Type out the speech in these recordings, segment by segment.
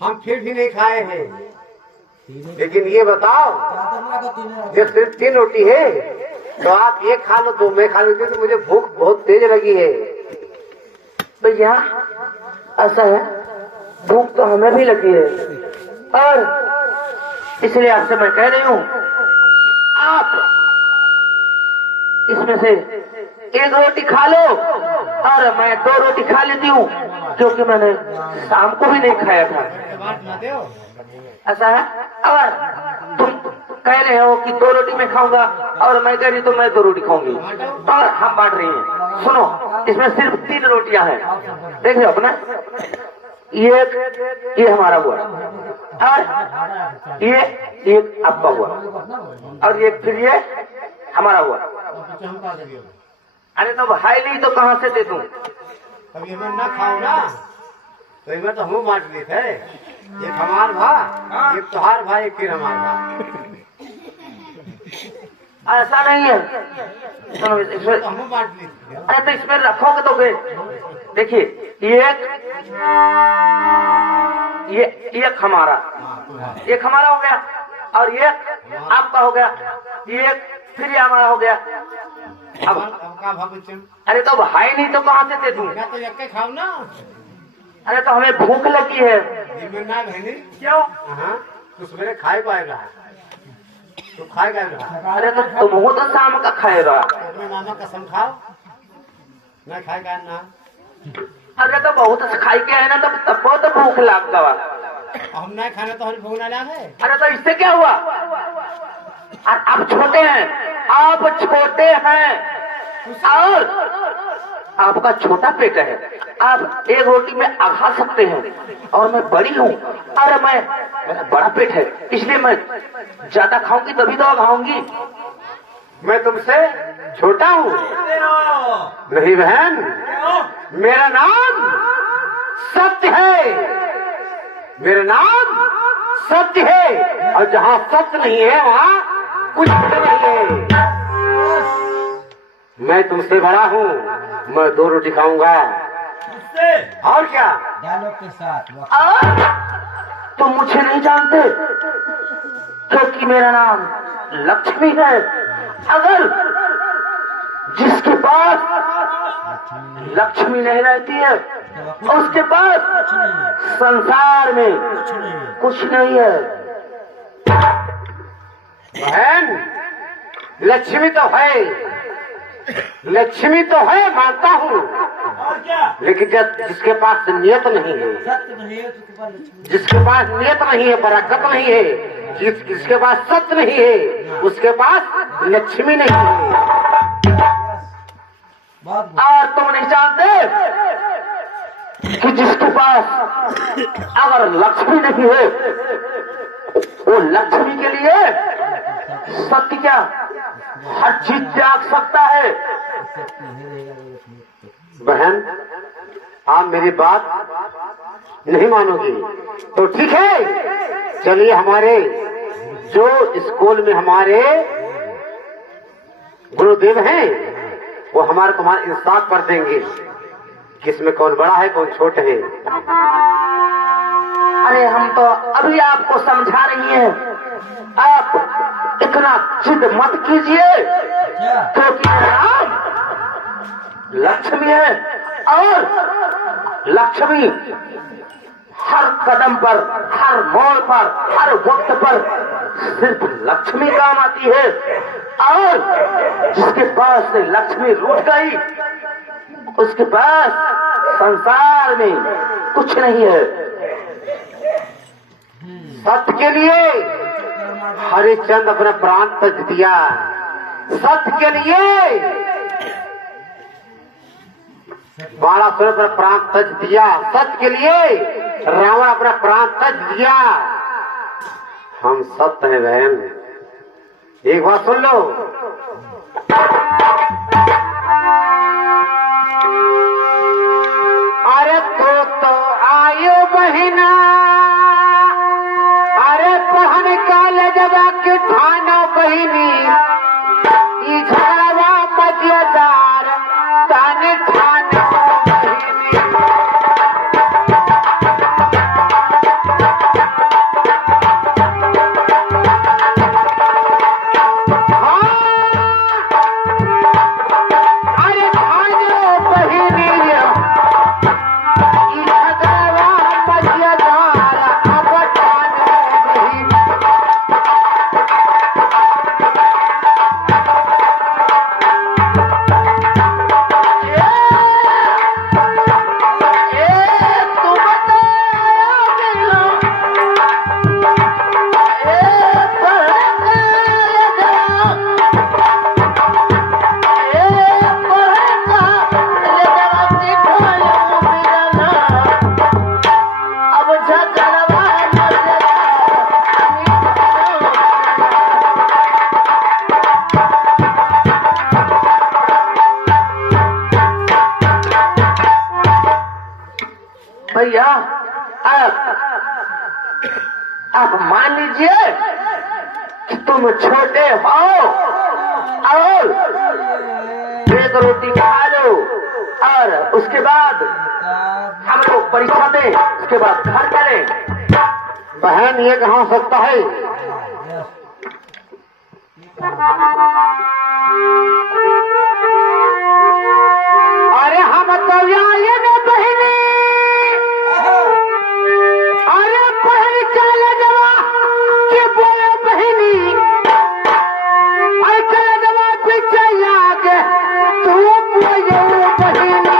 हम फिर भी नहीं खाए हैं। लेकिन ये बताओ, जब सिर्फ 3 रोटी है तो आप ये खा लो, तो मैं खा लूँ, क्योंकि मुझे भूख बहुत तेज लगी है। भैया ऐसा है, भूख तो हमें भी लगी है, और इसलिए आपसे मैं कह रही हूँ आप इसमें से 1 रोटी खा लो और मैं 2 रोटी खा लेती हूँ, क्योंकि मैंने शाम को भी नहीं खाया था। ऐसा है, और तुम कह रहे हो कि 2 रोटी मैं खाऊंगा और मैं कह रही तो मैं 2 रोटी खाऊंगी, और हम बांट रही हैं। सुनो, इसमें सिर्फ 3 रोटियां हैं, देख लो अपना। ये हमारा हुआ, और ये आपका हुआ, और ये फिर ये हमारा हुआ। अरे तो भाई नहीं तो कहाँ से दे दूं? अब ये मैं ना खाऊं ना, तो ये तो हम बांट लेते हैं। एक हमार भा, एक तुहार भाई, एक फिर हमार भा। ऐसा नहीं है, सुनो इसमें तो हम बांट लेते। अरे तो इसमें रखोगे तो फिर देखिए, ये हमारा, एक हमारा हो गया, और ये आपका हो गया, ये फिर ये हमारा हो गया। अब अरे तो भाई नहीं तो कहाँ से दे दूं? तो एक खाओ ना। अरे तो हमें भूख लगी है। ना बहनी क्यों? तो सवेरे खाए पाएगा, तो खाएगा। अरे तो तुम तो शाम का खाएगा। अपने नाना कसम खाओ, मैं खाएगा ना। अरे तो बहुत खाई के है ना, तब बहुत भूख लग गवा। हम नहीं खाने तो हमें भूख ना लगे। अरे तो इससे क्या हुआ? और आप छोटे हैं, आप छोटे हैं, और आपका छोटा पेट है, आप 1 रोटी में खा सकते हैं, और मैं बड़ी हूँ, अरे मेरा बड़ा पेट है, इसलिए मैं ज्यादा खाऊंगी तभी तो खाऊंगी। मैं तुमसे छोटा हूँ नहीं बहन, मेरा नाम सत्य है, मेरा नाम सत्य है, और जहाँ सत्य नहीं है वहाँ कुछ नहीं है। मैं तुमसे बड़ा हूँ, मैं 2 रोटी खाऊंगा, और क्या? डायलॉग के साथ। तुम मुझे नहीं जानते, क्योंकि मेरा नाम लक्ष्मी है। अगर जिसके पास लक्ष्मी नहीं रहती है, उसके पास संसार में कुछ नहीं है। बहन, लक्ष्मी तो है, लक्ष्मी तो है, मानता हूँ, लेकिन जिसके पास नियत नहीं है, जिसके पास नियत नहीं है, बरकत नहीं है, जिसके पास सत्य नहीं है, उसके पास लक्ष्मी नहीं है। और तुम नहीं जानते कि जिसके पास अगर लक्ष्मी नहीं है, वो लक्ष्मी के लिए सत्य क्या, हर चीज त्याग सकता है। बहन, आप मेरी बात नहीं मानोगी तो ठीक है, चलिए हमारे जो स्कूल में हमारे गुरुदेव हैं, वो हमारे तुम्हारा इंसाफ कर देंगे, किसमें कौन बड़ा है कौन छोटे है। अरे हम तो अभी आपको समझा रही हैं, आप इतना जिद मत कीजिए, क्योंकि नाम लक्ष्मी है, और लक्ष्मी हर कदम पर, हर मोड़ पर, हर वक्त पर सिर्फ लक्ष्मी काम आती है, और जिसके पास से लक्ष्मी रूठ गई, उसके पास संसार में कुछ नहीं है। सत्य के लिए हरिश्चंद्र अपना प्राण तज दिया, सत्य के लिए बाणासुर अपना प्राण तज दिया, सत्य के लिए रावण अपना प्राण तज दिया। हम सत्य हैं बहन, एक बात सुन लो। अरे तो आयो बहिना, अरे पहन काल जबा के ठाना बहिनी, ई झगड़वा मजेदार ताने ठाना बहिनी। भैया आप मान लीजिए कि तुम छोटे हो और एक रोटी खा लो और उसके बाद हम लोग परीक्षा दें, उसके बाद घर करें। बहन ये कहाँ हो सकता है? अरे हम तो आए न बहनी, अरे बहन चल जवा के बोले बहनी, अरे चल जवा पीछे आगे तू बोले बहनी।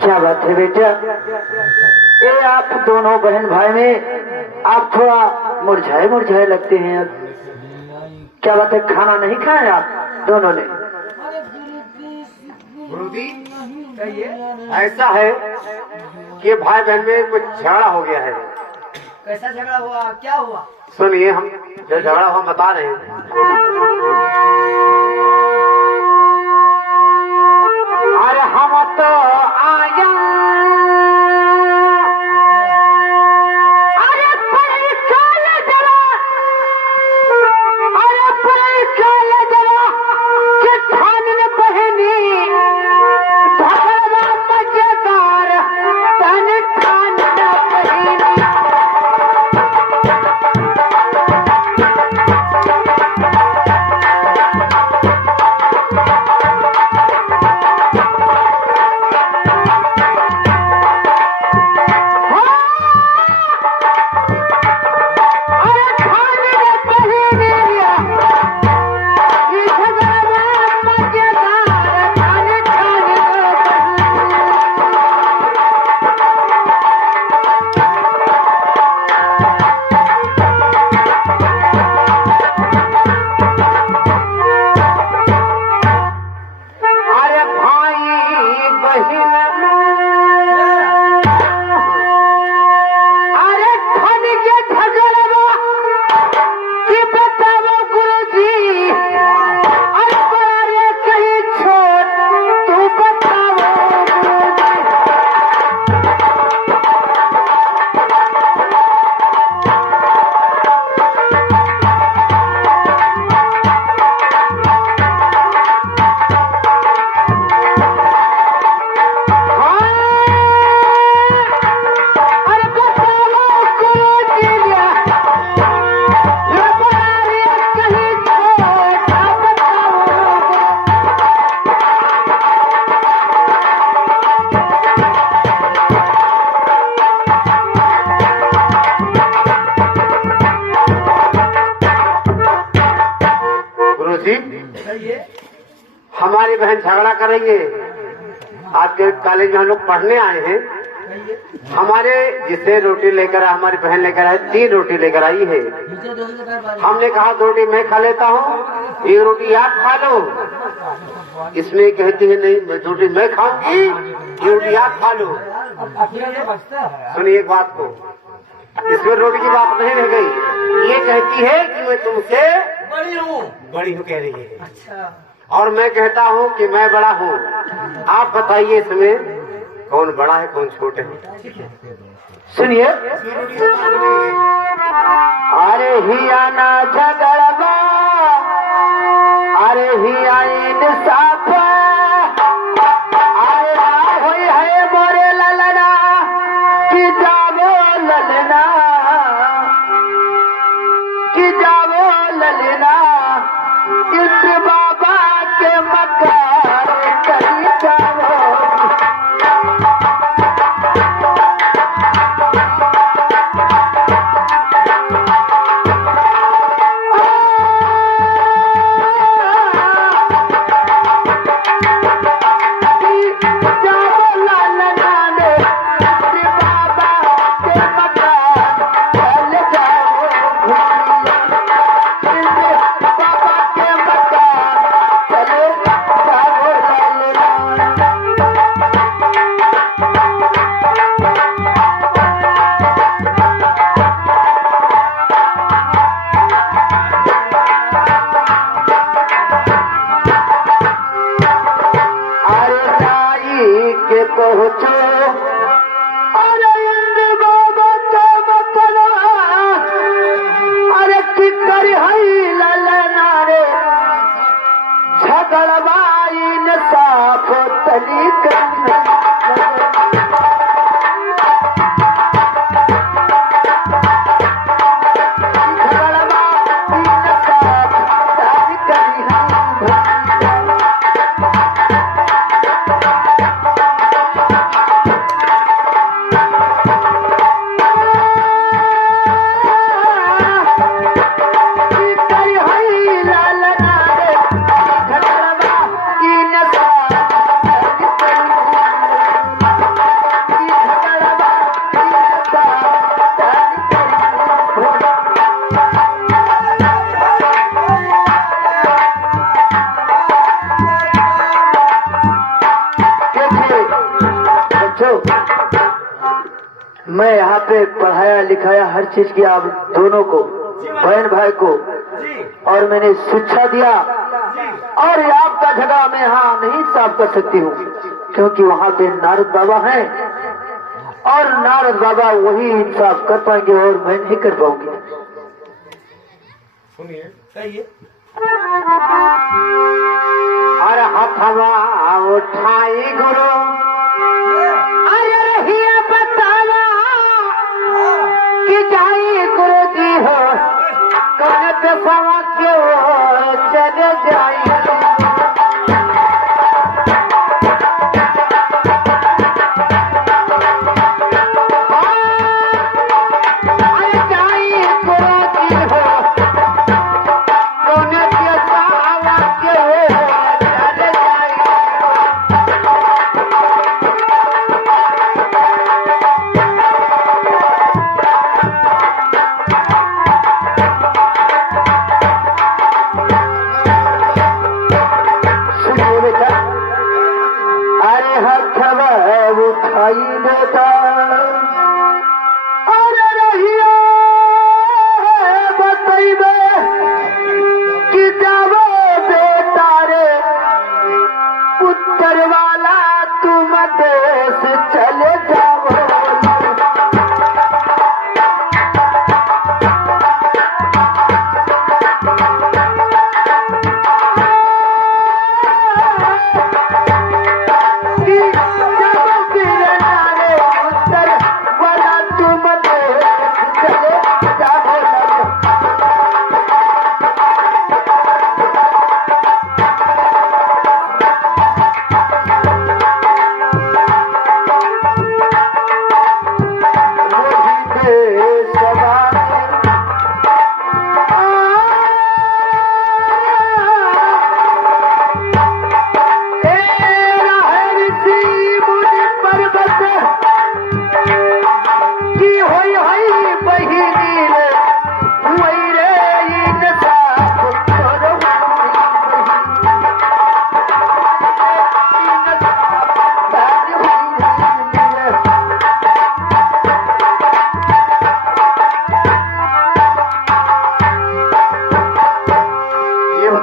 क्या बात है बेटा, ये आप दोनों बहन भाई में आप थोड़ा मुरझाए मुरझाए लगते हैं। अब क्या बात है, खाना नहीं खाया आप दोनों ने? गुरुजी ऐसा है कि भाई बहन में कुछ झगड़ा हो गया है। कैसा झगड़ा हुआ, क्या हुआ? सुनिए, हम जो झगड़ा हम बता रहे हैं। अरे हम तो आया, अरे परीक्षा ले जरा, अरे परीक्षा ले जरा कि ठान ने बहनी झगड़ा मजेदार तन ठान न बहनी। गुरुजी, कहिए। हमारी बहन झगड़ा करेंगे। आपके कॉलेज में हम लोग पढ़ने आए हैं। कहिए। हमारे जिसे रोटी लेकर हमारी बहन लेकर आई, 3 रोटी लेकर आई है। नीचे दोगे तो बारी। हमने कहा 2 रोटी मैं खा लेता हूँ, 1 रोटी आप खा लो। इसमें कहती है नहीं, 2 रोटी मैं खाऊंगी, 1 रोटी आप खा लो। सुनिए एक बात को, इसमें रोटी की बात नहीं रह गई। ये कहती है कि मैं तुमसे बड़ी हूँ कह रही है। अच्छा। और मैं कहता हूँ कि मैं बड़ा हूँ। आप बताइए इसमें कौन बड़ा है कौन छोटे है? सुनिए। अरे हिया ना झगड़बा, अरे हिया इंसाफ, अरे ना होई है मोरे ललना कि जावो ललना, कि जावो ललना इस बाबा के मकान कभी जावो। मैं यहाँ पे पढ़ाया लिखाया हर चीज की आप दोनों को, बहन भाई को, और मैंने शिक्षा दिया। और आपका जगह मैं यहाँ नहीं साफ कर सकती हूँ, क्योंकि वहाँ पे नारद बाबा हैं और नारद बाबा वही इंसाफ कर पाएंगे और मैं नहीं कर पाऊंगी। सुनिए, कहिए। अरे हथवा उठाई गुरु, अरे रहिए बतावा कि जाई गुरु जी हो कौन पे सवा क्यों चले जाई।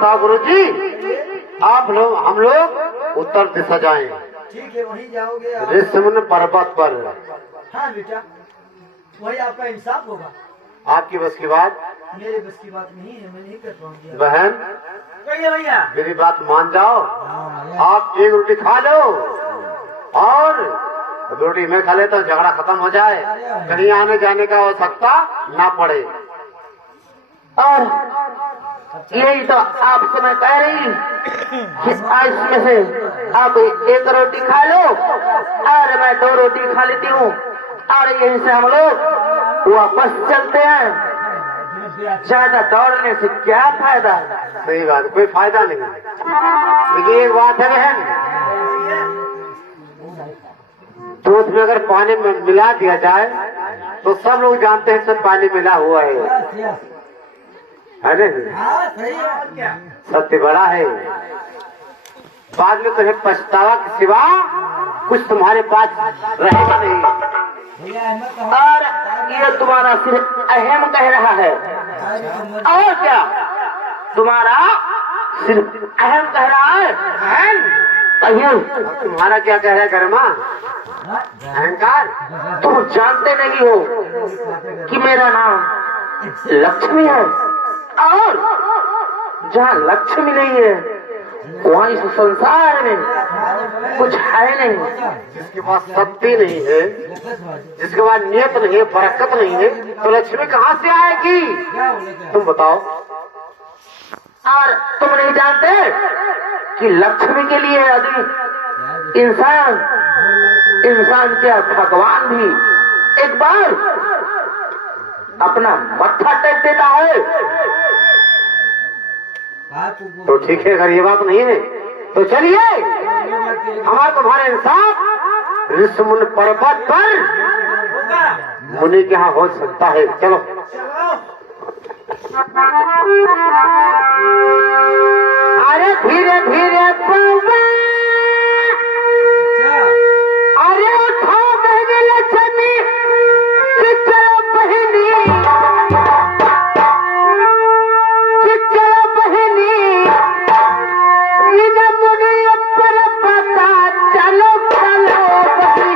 बताओ गुरुजी, आप लोग हम लोग उत्तर दिशा जाएं। ठीक है, वहीं जाओगे आप। ऋषिमुनि पर्वत पर। हाँ बेटा, वही आपका इंसाफ होगा। आपकी बस की बात? मेरे बस की बात नहीं है, मैं नहीं कर पाऊंगी। बहन कहिए भैया। मेरी बात मान जाओ, आप एक रोटी खा लो और रोटी में खा ले तो झगड़ा खत्म हो जाए, कहीं आने जाने का आवश्यकता ना पड़े। और यही तो आपसे मैं कह रही कि आज में से आप एक रोटी खा लो और मैं 2 रोटी खा लेती हूँ और यहीं से हम लोग वापस चलते हैं। ज्यादा दौड़ने से क्या फायदा? सही बात, कोई फायदा नहीं। लेकिन एक बात है बहन, दूध में अगर पानी में मिला दिया जाए तो सब लोग जानते हैं सब पानी मिला हुआ है नहीं? हाँ सही है, और क्या। सत्य बड़ा है। बाद में तुम्हें पछतावा के सिवा कुछ तुम्हारे पास रहेगा नहीं। भैया अहमद तो और ये तुम्हारा सिर्फ अहम कह रहा है और क्या? तुम्हारा सिर्फ अहम कह रहा है। कहिए तुम्हारा क्या कह रहा है कर्मा? अहंकार। तुम जानते नहीं हो कि मेरा नाम लक्ष्मी है और जहाँ लक्ष्मी नहीं है वहाँ इस संसार में कुछ है नहीं। जिसके पास शक्ति नहीं है, जिसके पास नियत नहीं है, बरकत नहीं है, तो लक्ष्मी कहाँ से आएगी? तुम बताओ। और तुम नहीं जानते कि लक्ष्मी के लिए यदि इंसान क्या भगवान भी एक बार अपना मत्था टेक देता है। तो ठीक है, अगर ये बात नहीं है तो चलिए हमारा तुम्हारे इंसाफ ऋषिमुनि पर्वत पर मुनि के यहाँ हो सकता है। चलो। अरे धीरे धीरे अरे उठो बहनी लक्ष्मी, चलो बहनी, चलो बहनी, इन मुनि पर पता चलो चलो बहनी।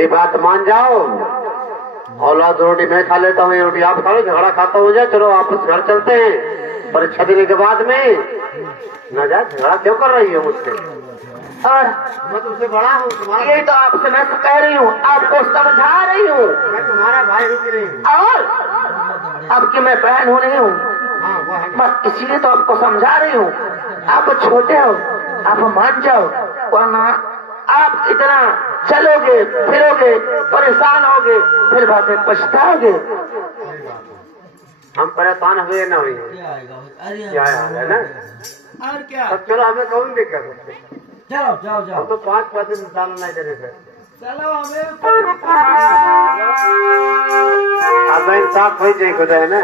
मेरी बात मान जाओ। औलाद रोटी मैं खा लेता हूँ, ये रोटी आप खा लो, झगड़ा खाता हो जाए, चलो वापस घर चलते हैं। परीक्षा देने के बाद में न जा, झगड़ा क्यों कर रही हो मुझसे? और मैं तुमसे बड़ा हूँ, तुम्हारा यही तो आपसे मैं कह रही हूँ, आपको समझा रही हूँ। मैं तुम्हारा भाई हूँ कि नहीं? और अब की मैं बहन हो नहीं हूँ, हाँ वो है। बस इसीलिए तो आपको समझा रही हूँ। आप छोटे हो, आप मान जाओ, वरना आप इतना चलोगे फिरोगे, परेशान होगे, फिर बाद में पछताओगे। हम परेशान हुए न हुए, क्या है ना? और क्या? अब चलो, हमें कौन दिक्कत है? जाओ जाओ जाओ, हम तो 5% निकालना नहीं करे थे। चलो हमें अब इंसाफ हो जाए खुदा है ना।